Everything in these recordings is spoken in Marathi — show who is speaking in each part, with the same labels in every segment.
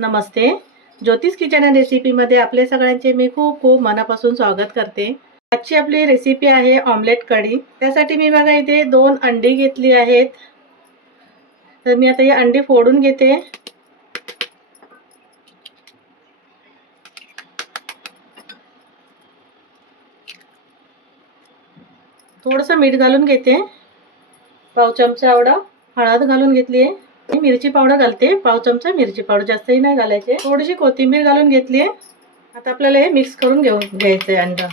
Speaker 1: नमस्ते. ज्योतिष किचन अँड रेसिपीमध्ये आपले सगळ्यांचे मी खूप खूप मनापासून स्वागत करते. आजची आपली रेसिपी आहे ऑमलेट कढी. त्यासाठी मी बघा इथे दोन अंडी घेतली आहेत. तर मी आता ही अंडी फोडून घेते. थोडंसं मीठ घालून घेते. पाव चमचा एवढा हळद घालून घेतली आहे. मिरची पावडर घालते. पाव चमचा मिरची पावडर जास्तही नाही घालायचे. थोडीशी कोथिंबीर घालून घेतली आहे. आता आपल्याला हे मिक्स करून घेऊन घ्यायचं आहे अंडा.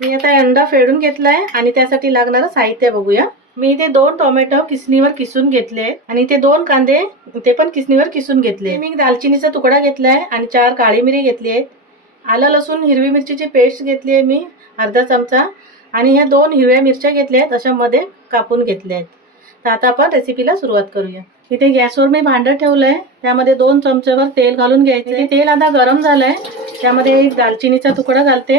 Speaker 1: मी आता हे अंडा फेडून घेतला आहे आणि त्यासाठी लागणारं साहित्य बघूया. मी इथे दोन टोमॅटो किसणीवर किसून घेतले आहेत. आणि इथे दोन कांदे ते पण किसणीवर किसून घेतले मी दालचिनीचा तुकडा घेतला आहे आणि चार काळी मिरी घेतली आहेत. आलं लसूण हिरवी मिरचीची पेस्ट घेतली आहे मी अर्धा चमचा. आणि ह्या दोन हिरव्या मिरच्या घेतल्या आहेत. अशामध्ये कापून घेतल्या आहेत. तर आता आपण रेसिपीला सुरुवात करूया. इथे गॅसवर मी भांडं ठेवलं आहे त्यामध्ये दोन चमचेवर तेल घालून घ्यायचं. तेल आता गरम झालं आहे त्यामध्ये एक दालचिनीचा तुकडा घालते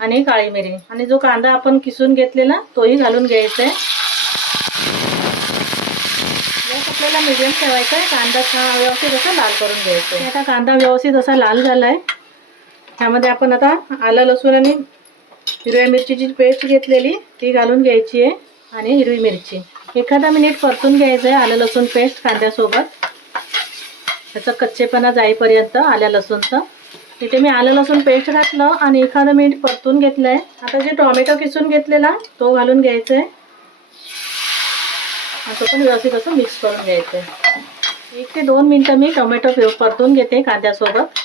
Speaker 1: आणि काळी मिरी. आणि जो कांदा आपण किसून घेतलेला तोही घालून घ्यायचा आहे. गॅस आपल्याला मिडियम ठेवायचा आहे. कांदा छान व्यवस्थित असा लाल करून घ्यायचा आहे. आता कांदा व्यवस्थित असा लाल झाला आहे त्यामध्ये आपण आता आलं लसूण आणि हिरव्या मिरचीची पेस्ट घेतलेली ती घालून घ्यायची आहे. आणि हिरवी मिरची. एखादा मिनिट परतून घ्यायचं आहे आलं लसूण पेस्ट कांद्यासोबत. त्याचं कच्चेपणा जाईपर्यंत आल्या लसूणचं. तिथे मी आलं लसूण पेस्ट घातलं आणि एखादं मिनिट परतून घेतलं आहे आता जे टॉमॅटो किसून घेतलेला तो घालून घ्यायचा आहे असं पण व्यवस्थित असं मिक्स करून घ्यायचं आहे एक ते दोन मिनटं मी टोमॅटो परतून घेते कांद्यासोबत.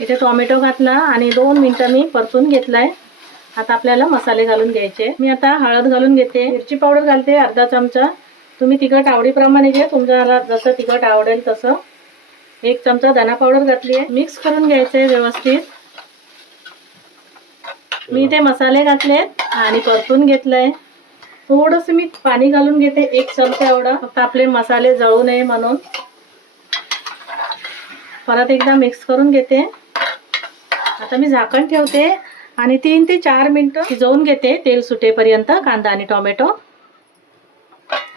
Speaker 1: इथे टोमॅटो घातला आणि दोन मिनटं मी परतून घेतला आहे आता आपल्याला मसाले घालून घ्यायचे. मी आता हळद घालून घेते. मिरची पावडर घालते अर्धा चमचा. तुम्ही तिखट आवडीप्रमाणे घ्या. तुमच्याला जसं तिखट आवडेल तसं. एक चमचा धना पावडर घातली आहे मिक्स करून घ्यायचं आहे व्यवस्थित. मी ते मसाले घातलेत आणि परतून घेतलं आहे थोडंसं मी पाणी घालून घेते. एक चमचा एवढा. फक्त आपले मसाले जळू नये म्हणून. परत एकदा मिक्स करून घेते. आता मी झाकण ठेवते. आणि तीन ते चार मिनटं शिजवून घेते तेल सुटेपर्यंत कांदा आणि टोमॅटो.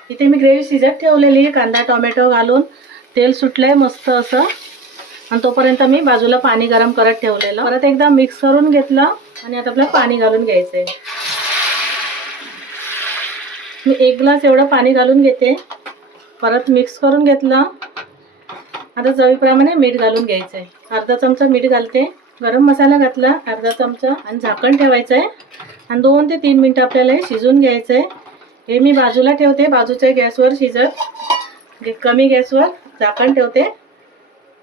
Speaker 1: इथे मी ग्रेव्ही शिजत ठेवलेली आहे. कांदा टोमॅटो घालून तेल सुटलंय मस्त असं. आणि तोपर्यंत मी बाजूला पाणी गरम करत ठेवलेलं. परत एकदा मिक्स करून घेतलं आणि आता आपल्याला पाणी घालून घ्यायचंय. मी एक ग्लास एवढं पाणी घालून घेते. परत मिक्स करून घेतलं. आता चवीप्रमाणे मीठ घालून घ्यायचं आहे अर्धा चमचा मीठ घालते. गरम मसाला घातला अर्धा चमचा आणि झाकण ठेवायचं आहे आणि दोन ते तीन मिनटं आपल्याला हे शिजून घ्यायचं आहे हे मी बाजूला ठेवते बाजूच्या गॅसवर शिजत कमी गॅसवर झाकण ठेवते.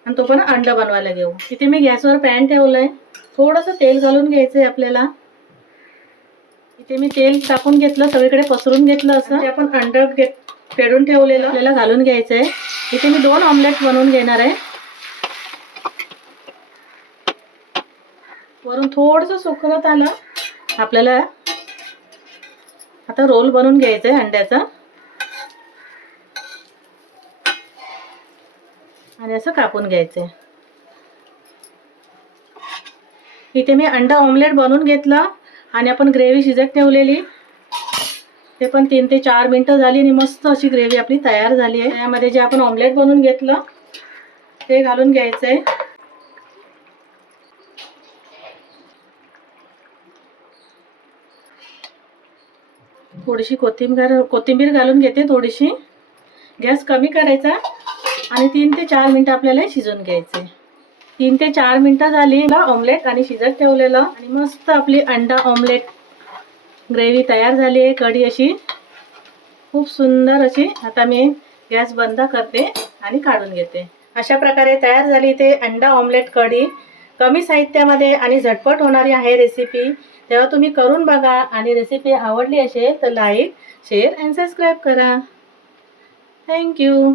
Speaker 1: आणि तो पण अंड बनवायला घेऊ. तिथे मी गॅसवर पॅन ठेवलं आहे थोडंसं तेल घालून घ्यायचं आहे आपल्याला. इथे मी तेल टाकून घेतलं सगळीकडे पसरून घेतलं असं. ते आपण अंड घे फेडून ठेवलेलं. आपल्याला घालून घ्यायचं आहे इथे मी दोन ऑमलेट बनवून घेणार आहे. वरून थोडंसं सुकवत आलं आपल्याला आता रोल बनवून घ्यायचा आहे अंड्याचा. आणि असं कापून घ्यायचं आहे इथे मी अंडा ऑमलेट बनवून घेतला आणि आपण ग्रेव्ही शिजत ठेवलेली. ते पण तीन ते चार मिनटं झाली आणि मस्त अशी ग्रेव्ही आपली तयार झाली आहे. यामध्ये जे आपण ऑमलेट बनवून घेतलं ते घालून घ्यायचं आहे थोडीशी कोथिंबीर कोथिंबीर घालून घेते थोडीशी. गॅस कमी करायचा आणि तीन ते चार मिनटं आपल्याला शिजून घ्यायचे. तीन ते चार मिनटं झाली ऑमलेट आणि शिजत ठेवलेलं. आणि मस्त आपली अंडा ऑमलेट ग्रेव्ही तयार झाली आहे कढी अशी. खूप सुंदर अशी. आता मी गॅस बंद करते आणि काढून घेते. अशा प्रकारे तयार झाली ते अंडा ऑमलेट कढी. कमी साहित्यामध्ये आणि झटपट होणारी आहे रेसिपी तेव्हा तुम्ही करून बघा आणि रेसिपी आवडली असेल तर लाईक शेअर अँड सबस्क्राईब करा. Thank you